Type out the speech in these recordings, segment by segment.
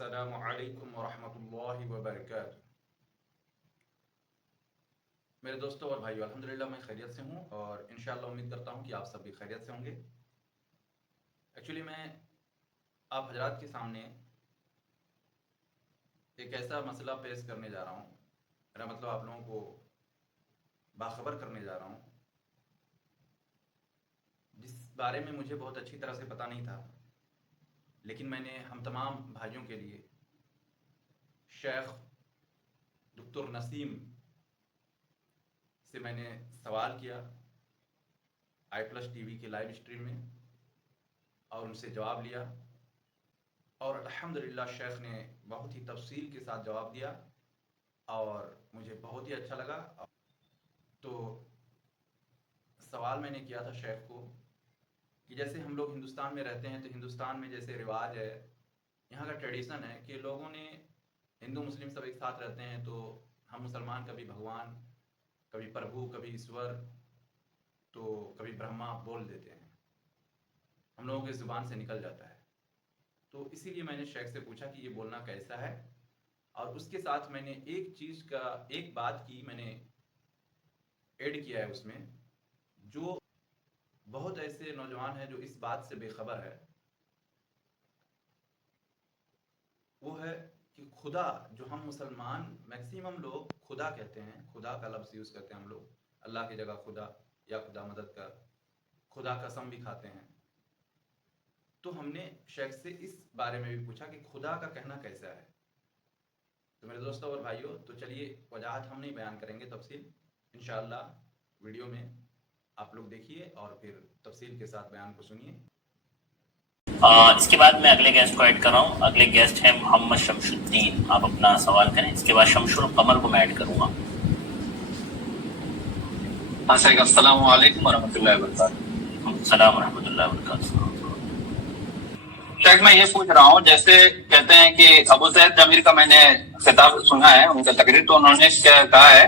السلام علیکم ورحمۃ اللہ وبرکاتہ۔ میرے دوستوں اور بھائیو، الحمدللہ میں خیریت سے ہوں اور انشاءاللہ امید کرتا ہوں کہ آپ سب بھی خیریت سے ہوں گے۔ ایکچولی میں آپ حضرات کے سامنے ایک ایسا مسئلہ پیش کرنے جا رہا ہوں، میرا مطلب آپ لوگوں کو باخبر کرنے جا رہا ہوں، جس بارے میں مجھے بہت اچھی طرح سے پتہ نہیں تھا، لیکن میں نے ہم تمام بھائیوں کے لیے شیخ دکتر نسیم سے میں نے سوال کیا آئی پلس ٹی وی کے لائیو اسٹریم میں، اور ان سے جواب لیا، اور الحمدللہ شیخ نے بہت ہی تفصیل کے ساتھ جواب دیا اور مجھے بہت ہی اچھا لگا۔ تو سوال میں نے کیا تھا شیخ کو کہ جیسے ہم لوگ ہندوستان میں رہتے ہیں تو ہندوستان میں جیسے رواج ہے، یہاں کا ٹریڈیشن ہے کہ لوگوں نے ہندو مسلم سب ایک ساتھ رہتے ہیں، تو ہم مسلمان کبھی بھگوان، کبھی پربھو، کبھی ایشور، تو کبھی برہما بول دیتے ہیں، ہم لوگوں کی زبان سے نکل جاتا ہے۔ تو اسی لیے میں نے شیخ سے پوچھا کہ یہ بولنا کیسا ہے، اور اس کے ساتھ میں نے ایک بات کی میں نے ایڈ کیا ہے اس میں، جو بہت ایسے نوجوان ہیں جو اس بات سے بے خبر ہے، وہ ہے کہ خدا، جو ہم مسلمان میکسیمم لوگ خدا کہتے ہیں، خدا کا لفظ یوز کرتے ہیں ہم لوگ، اللہ کی جگہ خدا یا خدا مدد کر، خدا قسم بھی کھاتے ہیں۔ تو ہم نے شیخ سے اس بارے میں بھی پوچھا کہ خدا کا کہنا کیسا ہے۔ تو میرے دوستوں اور بھائیوں، تو چلیے وجاہت ہم نہیں بیان کریں گے، تفصیل انشاءاللہ ویڈیو میں آپ لوگ دیکھیے اور پھر تفصیل کے ساتھ بیان کو سنیے۔ اس کے بعد میں اگلے گیسٹ کو ایڈ کر رہا ہوں۔ اگلے گیسٹ ہیں محمد شمس الدین، آپ اپنا سوال کریں، اس کے بعد شمس القمر کو میں ایڈ کروں گا۔ السلام علیکم ورحمۃ اللہ وبرکاتہ۔ السلام ورحمۃ اللہ وبرکاتہ۔ شیخ میں یہ پوچھ رہا ہوں، جیسے کہتے ہیں کہ ابو سعید جمیل کا میں نے خطاب سنا ہے، ان کا تقریر، تو انہوں نے کہا ہے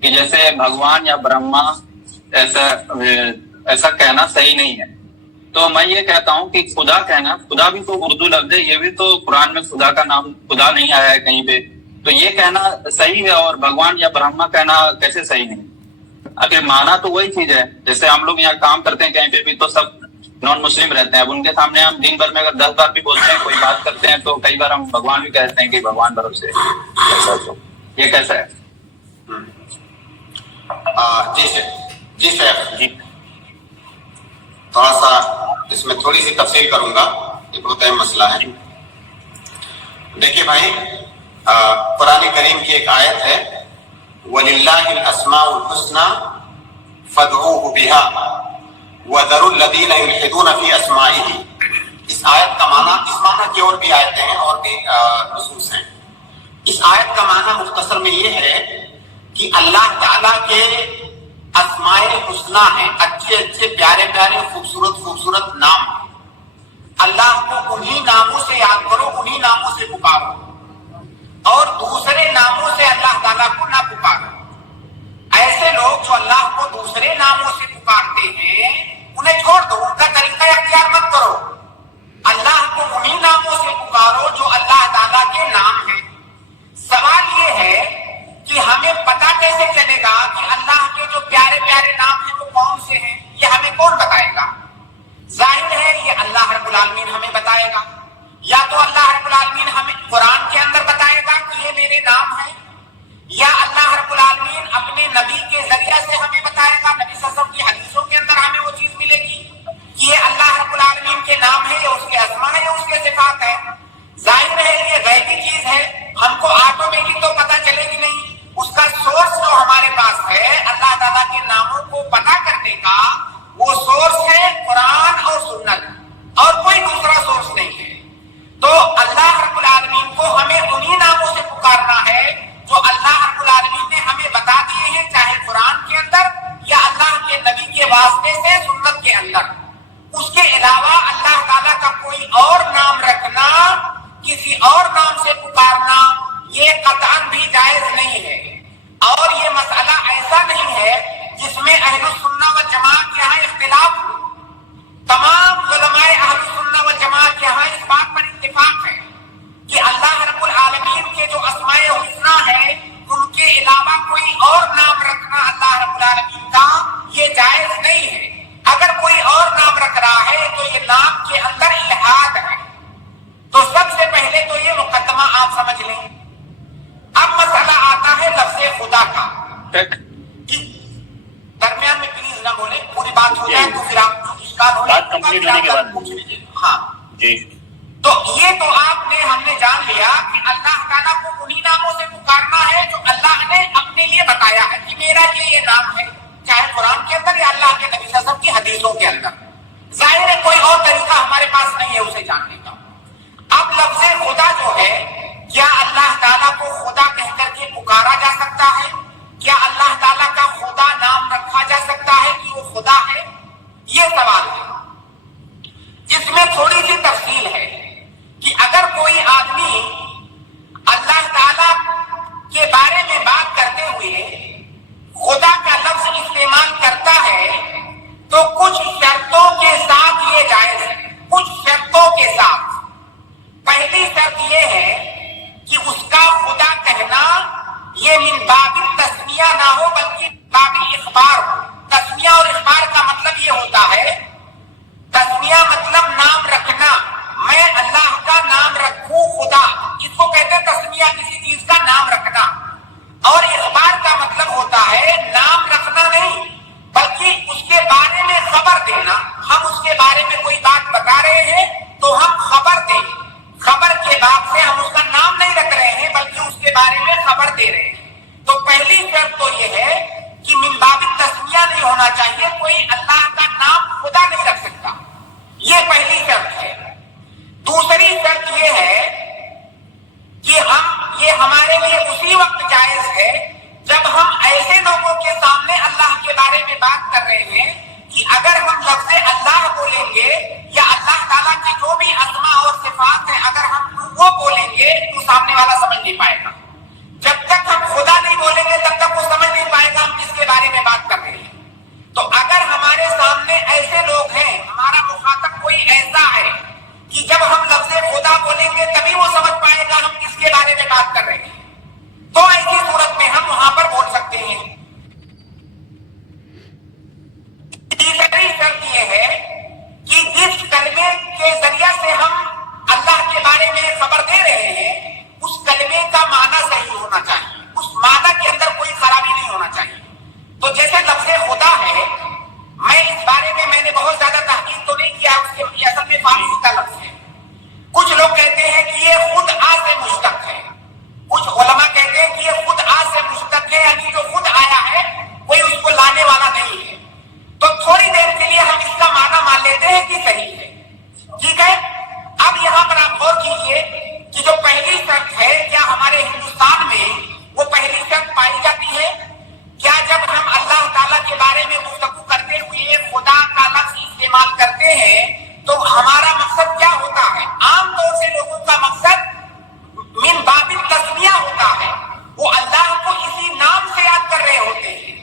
کہ جیسے بھگوان یا برہما ایسا کہنا صحیح نہیں ہے۔ تو میں یہ کہتا ہوں کہ خدا کہنا، خدا بھی تو اردو لفظ ہے، یہ بھی تو قرآن میں خدا کا نام خدا نہیں آیا ہے کہیں پہ، تو یہ کہنا صحیح ہے، اور بھگوان یا برہما کہنا کیسے صحیح نہیں؟ اگر مانا تو وہی چیز ہے، جیسے ہم لوگ یہاں کام کرتے ہیں کہیں پہ بھی تو سب نان مسلم رہتے ہیں، اب ان کے سامنے ہم دن بھر میں اگر 10 بار بھی بولتے ہیں، کوئی بات کرتے ہیں، تو کئی بار ہم بھگوان بھی کہتے ہیں کہ بھگوان بھروسے، یہ کیسا ہے؟ جی شیخ، جی تھوڑا سا اس میں تھوڑی سی تفصیل کروں گا، یہ بہت اہم مسئلہ ہے۔ دیکھیے بھائی، قرآن کریم کی ایک آیت ہے، وَلِلَّهِ الْأَسْمَاءُ الْحُسْنَى فَادْعُوهُ بِهَا وَذَرُوا الَّذِينَ يُلْحِدُونَ فِي أَسْمَائِهِ۔ اس آیت کا معنی، اس معنی کی اور بھی آیتیں ہیں اور بھی نصوص ہیں۔ اس آیت کا معنی مختصر میں یہ ہے کہ اللہ تعالیٰ کے اسماء الحسنی ہیں، اچھے اچھے پیارے پیارے خوبصورت خوبصورت نام ہیں، اللہ کو انہی ناموں سے یاد کرو، انہی ناموں سے پکارو، اور دوسرے ناموں سے اللہ تعالیٰ کو نہ پکارو۔ ایسے لوگ جو اللہ کو دوسرے ناموں سے پکارتے ہیں، انہیں چھوڑ دو، ان کا طریقہ اختیار مت کرو، اللہ کو انہی ناموں سے پکارو جو اللہ تعالیٰ کے نام ہیں۔ سوال یہ ہے کہ ہمیں پتہ کیسے چلے گا کہ اللہ کے جو پیارے پیارے نام ہیں وہ کون سے ہیں؟ یہ ہمیں کون بتائے گا؟ ظاہر ہے یہ اللہ رب العالمین ہمیں بتائے گا، یا تو اللہ رب العالمین ہمیں قرآن کے اندر بتائے گا کہ یہ میرے نام ہیں، یا اللہ رب العالمین اپنے نبی کے ذریعے سے ہمیں بتائے گا، نبی صلی اللہ علیہ وسلم کی حدیثوں کے اندر ہمیں وہ چیز ملے گی کہ یہ اللہ رب العالمین ٹھیک کہ درمیان میں پلیز نہ بولے, پوری بات ہو جائے تو پھر آپ جو اشکال ہو بات کمپلیٹ ہونے کے بعد پوچھ لیجیے. ہاں جی. تو یہ تو ہم نے جان لیا کہ اللہ تعالیٰ کو انہی ناموں سے پکارنا ہے جو اللہ نے اپنے لیے بتایا ہے کہ میرا یہ نام ہے, چاہے قرآن کے اندر یا اللہ کے نبی صلی اللہ علیہ وسلم کی حدیثوں کے اندر. ظاہر ہے کوئی اور طریقہ ہمارے پاس نہیں ہے اسے جاننے کا. اب لفظ خدا جو ہے, کیا اللہ تعالیٰ کو خدا کہہ کر کے پکارا جا سکتا ہے؟ کیا اللہ تعالیٰ کا خدا نام رکھا جا سکتا ہے کہ وہ خدا ہے؟ یہ سوال ہے. اس میں تھوڑی سی تفصیل ہے کہ اگر کوئی آدمی اللہ تعالیٰ کے بارے میں بات کرتے ہوئے خدا کا لفظ استعمال کرتا ہے تو کچھ شرطوں کے ساتھ یہ جائز ہے. کچھ شرطوں کے ساتھ. پہلی شرط یہ ہے کہ اس کا خدا کہنا یہ من باب تسمیہ نہ ہو بلکہ باب اخبار ہو. تسمیہ اور اخبار کا مطلب یہ ہوتا ہے, تسمیہ مطلب نام رکھنا, میں اللہ کا نام رکھوں خدا, اس کو کہتے ہیں تسمیہ, کسی چیز کا نام رکھنا. اور اخبار کا مطلب ہوتا ہے نام رکھنا نہیں بلکہ اس کے بارے میں خبر دینا. ہم اس کے بارے میں کوئی بات بتا رہے ہیں تو ہم خبر دیں. خبر کے باب سے ہم اس کا نام نہیں رکھ رہے ہیں بلکہ اس کے بارے میں خبر دے رہے ہیں. تو پہلی شرط تو یہ ہے کہ من باب تسمیہ نہیں ہونا چاہیے, کوئی اللہ کا نام خدا نہیں رکھ سکتا. یہ پہلی شرط ہے. دوسری شرط یہ ہے کہ یہ ہمارے لیے اسی وقت جائز ہے جب ہم ایسے لوگوں کے سامنے اللہ کے بارے میں بات کر رہے ہیں کہ اگر ہم لفظ اللہ بولیں گے یا اللہ تعالیٰ کی جو بھی اسماء اور صفات ہیں اگر ہم وہ بولیں گے تو سامنے والا سمجھ نہیں پائے گا. جب تک ہم خدا نہیں بولیں گے تب تک وہ سمجھ نہیں پائے گا ہم کس کے بارے میں بات کر رہے ہیں. تو اگر ہمارے سامنے ایسے لوگ ہیں, ہمارا مخاطب کوئی ایسا ہے کہ جب ہم لفظ خدا بولیں گے تبھی وہ سمجھ پائے گا ہم کس کے بارے میں بات کر رہے ہیں, تو ایسی صورت میں ہم وہاں پر بول سکتے ہیں. تیسری شرط یہ ہے کہ جس کلمے کے ذریعے سے ہم اللہ کے بارے میں خبر دے رہے ہیں اس کلمے کا معنی صحیح ہونا چاہیے, اس معنی کے اندر کوئی خرابی نہیں ہونا چاہیے. تو جیسے لفظ خدا ہے, میں اس بارے میں نے بہت زیادہ تحقیق تو نہیں کیا, اس کے اصل میں فارسی کا لفظ ہے. کچھ لوگ کہتے ہیں کہ یہ خود آ سے مشتق ہے, کچھ علماء کہتے ہیں کہ یہ خود آ سے مشتق ہے, یعنی جو خود آیا ہے کوئی اس کو لانے والا نہیں ہے. تو تھوڑی دیر کے لیے ہم اس کا معنی مان لیتے ہیں کہ صحیح ہے. ٹھیک ہے. اب یہاں پر آپ غور کیجئے کہ جو پہلی شرط ہے کیا ہمارے ہندوستان میں وہ پہلی شرط پائی جاتی ہے؟ کیا جب ہم اللہ تعالیٰ کے بارے میں گفتگو کرتے ہوئے خدا کا لفظ استعمال کرتے ہیں تو ہمارا مقصد کیا ہوتا ہے؟ عام طور سے لوگوں کا مقصد من باب تسمیہ ہوتا ہے, وہ اللہ کو اسی نام سے یاد کر رہے ہوتے ہیں.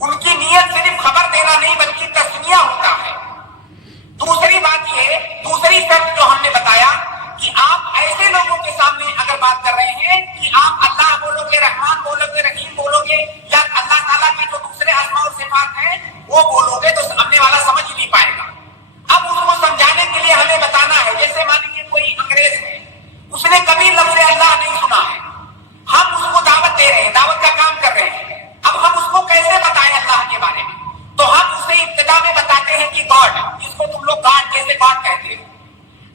ان کی نیت صرف خبر دینا نہیں بلکہ تسمیہ ہوتا ہے. دوسری شرط جو ہم نے بتایا کہ آپ ایسے لوگوں کے سامنے اگر بات کر رہے ہیں کہ آپ اللہ بولو گے, رحمان بولو گے, رحیم بولو گے یا اللہ تعالیٰ کے جو دوسرے اسماء اور صفات ہیں وہ بولو گے تو سامنے والا سمجھ ہی نہیں پائے گا. اب اس کو سمجھانے کے لیے ہمیں بتانا ہے, جیسے مان لیجیے کوئی انگریز ہے, اس نے کبھی لفظ اللہ نہیں سنا ہے, ہم اس کو دعوت دے رہے ہیں, دعوت کا کام کر رہے ہیں. اب ہم اس کو کیسے بتائیں اللہ کے بارے میں؟ تو ہم اسے ابتدا میں بتاتے ہیں کہ گاڈ, جس کو تم لوگ گاڈ جیسے گاڈ کہتے ہیں.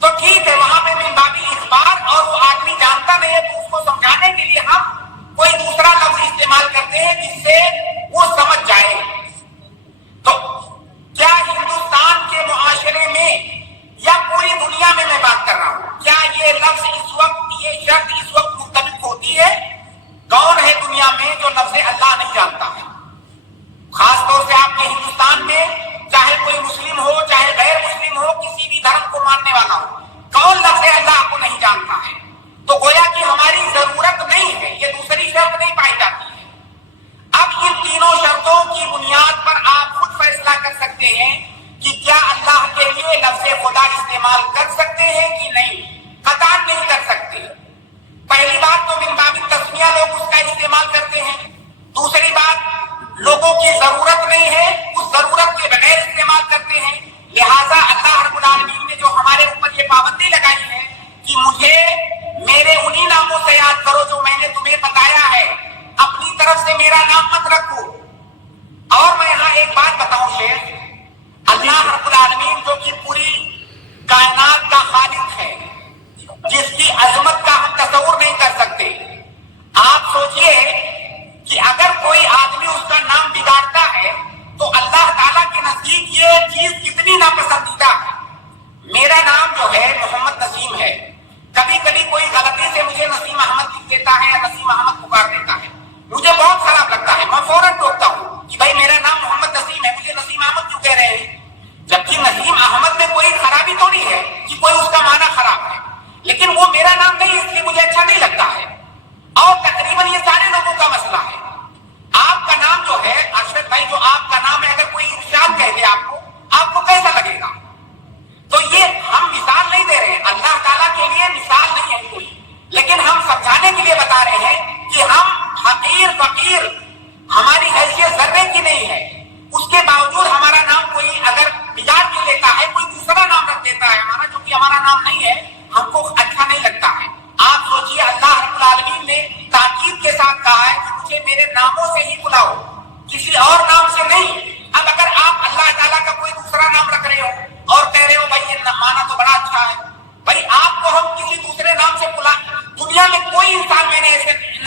تو ٹھیک ہے, وہاں پہ من باب اخبار اور وہ آدمی جانتا نہیں ہے تو اس کو سمجھانے کے لیے ہم کوئی دوسرا لفظ استعمال کرتے ہیں جس سے وہ سمجھ جائے. تو کیا ہندوستان کے معاشرے میں یا پوری دنیا میں بات کر رہا ہوں, کیا یہ لفظ اس وقت, یہ شرط اس وقت منطبق ہوتی ہے؟ کون ہے دنیا میں جو لفظ اللہ نہیں جانتا ہے؟ خاص طور سے آپ کے ہندوستان میں چاہے کوئی مسلم ہو چاہے غیر مسلم ہو, کسی بھی دھرم کو ماننے والا ہو, کون لفظ اللہ کو نہیں جانتا ہے؟ تو گویا کہ ہماری ضرورت نہیں ہے, یہ دوسری شرط نہیں پائی جاتی ہے. اب ان تینوں شرطوں کی بنیاد پر آپ خود فیصلہ کر سکتے ہیں کہ کیا اللہ کے لیے لفظ خدا استعمال کر سکتے ہیں کہ نہیں. قطعاً نہیں کر سکتے. پہلی بات تو من باب تسمیہ لوگ اس کا استعمال کرتے ہیں. دوسری بات لوگوں کی ضرورت نہیں ہے, اس ضرورت کے بغیر استعمال کرتے ہیں. لہٰذا اللہ رب العالمین نے جو ہمارے اوپر یہ پابندی لگائی ہے کہ مجھے میرے انہی ناموں سے یاد کرو جو میں نے تمہیں بتایا ہے, اپنی طرف سے میرا نام مت رکھو.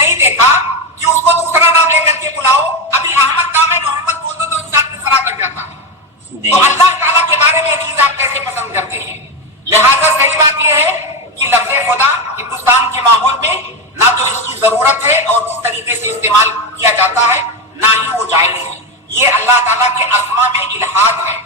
نہیں دیکھا کہ اس کو دوسرا نام لے کر کے بلاؤ. ابھی احمد کام ہے, محمد بول دو تو انسان گسرا کر جاتا ہے. تو اللہ تعالیٰ کے بارے میں یہ چیز آپ کیسے پسند کرتے ہیں؟ لہذا صحیح بات یہ ہے کہ لفظ خدا ہندوستان کے ماحول میں نہ تو اس کی ضرورت ہے اور جس طریقے سے استعمال کیا جاتا ہے نہ ہی وہ جائز ہے. یہ اللہ تعالیٰ کے اسما میں الحاد ہے.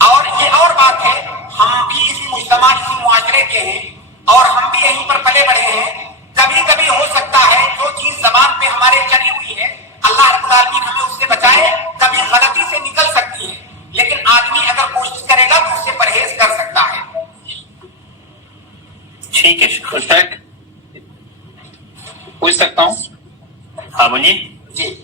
اور یہ اور بات ہے, ہم بھی اسی مجتمع اسی معاشرے کے ہیں اور ہم بھی یہیں پر پلے بڑھے ہیں. کبھی کبھی ہو سکتا ہے جو چیز زبان پہ ہمارے چلی ہوئی ہے, اللہ رب العالمین ہمیں اس سے بچائے, کبھی غلطی سے نکل سکتی ہے, لیکن آدمی اگر کوشش کرے گا تو اس سے پرہیز کر سکتا ہے. ٹھیک ہے شیخ پوچھ سکتا ہوں؟ ہاں بولیے. جی.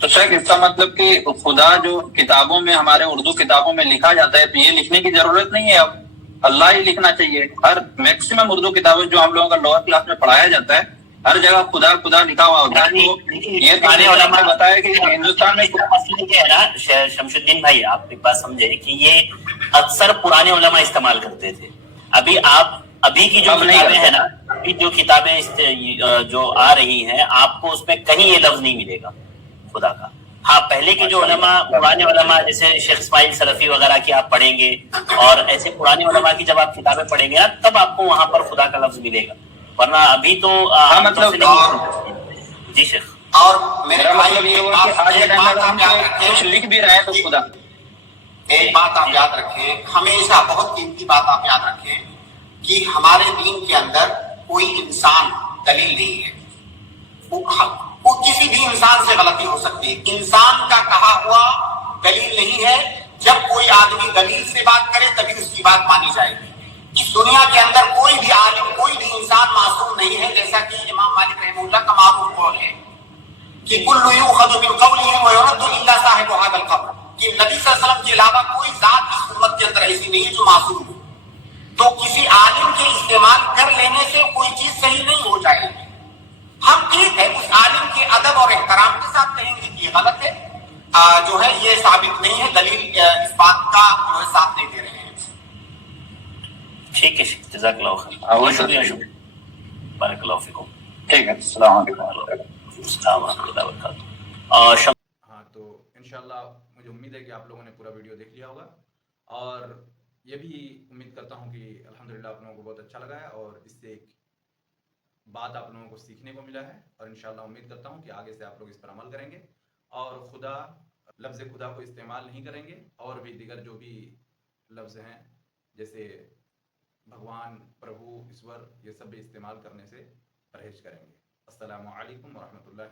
تو شیخ اس کا مطلب کہ خدا جو کتابوں میں ہمارے اردو کتابوں میں لکھا جاتا ہے تو یہ لکھنے کی ضرورت نہیں ہے, اب اللہ ہی لکھنا چاہیے. ہر میکسیمم اردو کتابیں جو ہم لوگوں کا لوور کلاس میں پڑھایا جاتا ہے ہر جگہ خدا خدا لکھا ہوا ہوتا ہے. تو یہ تو علماء نے بتایا کہ ہندوستان میں مسئلہ کیا ہے نا شمس الدین بھائی, آپ ایک بات سمجھے کہ یہ اکثر پرانے علماء استعمال کرتے تھے. ابھی کی جو کتابیں ہیں نا, ابھی جو کتابیں جو آ رہی ہیں آپ کو اس میں کہیں یہ لفظ نہیں ملے گا خدا کا. ہاں پہلے کے جو علماء پرانے علماء جیسے شیخ اسماعیل سلفی وغیرہ کی آپ پڑھیں گے اور ایسے پرانے علماء کی جب آپ کتابیں پڑھیں گے نا تب آپ کو وہاں پر خدا کا لفظ ملے گا, ورنہ ابھی تو مطلب جی شیخ. اور میرا مطلب یہ ہوا کہ آج کے ٹائم میں ہم کچھ لکھ بھی رہے ہیں تو خدا. ایک بات آپ یاد رکھیں, ہمیشہ بہت قیمتی بات آپ یاد رکھیں کہ ہمارے دین کے اندر کوئی انسان دلیل نہیں ہے. وہ کسی بھی انسان سے غلطی ہو سکتی ہے, انسان کا کہا ہوا دلیل نہیں ہے. جب کوئی آدمی دلیل سے بات کرے تبھی اس کی بات مانی جائے گی. اس دنیا کے اندر کوئی بھی عالم کوئی بھی انسان معصوم نہیں ہے, جیسا کہ امام مالک رحمہ اللہ کا معروف قول ہے کہ کل یؤخذ من قوله ويرد الا صاحب هذا القبر, کہ نبی صلی اللہ علیہ وسلم کے علاوہ کوئی ذات اس امت کے اندر ایسی نہیں ہے جو معصوم ہو. تو کسی عالم کے استعمال کر لینے سے کوئی چیز صحیح نہیں ہو جائے گی. ہم ٹھیک ہے اس عالم کے ادب اور احترام کے ساتھ کہیں گے کہ یہ غلط ہے, جو ہے یہ ثابت نہیں ہے, دلیل اس بات کا جو ہے ساتھ نہیں دے رہے ہیں. ٹھیک ہے جزاک اللہ خیر. شکریہ بارک اللہ فیکم. ٹھیک ہے, السلام علیکم. السلام ورحمۃ اللہ وبرکاتہ. ہاں تو انشاءاللہ مجھے امید ہے کہ آپ لوگوں نے پورا ویڈیو دیکھ لیا ہوگا اور یہ بھی امید کرتا ہوں کہ الحمدللہ آپ لوگوں کو بہت اچھا لگا ہے اور اس سے ایک بات آپ لوگوں کو سیکھنے کو ملا ہے, اور انشاءاللہ امید کرتا ہوں کہ آگے سے آپ لوگ اس پر عمل کریں گے اور لفظ خدا کو استعمال نہیں کریں گے, اور بھی دیگر جو بھی لفظ ہیں جیسے بھگوان, پربھو, ایشور, یہ سب بھی استعمال کرنے سے پرہیز کریں گے. السلام علیکم ورحمۃ اللہ.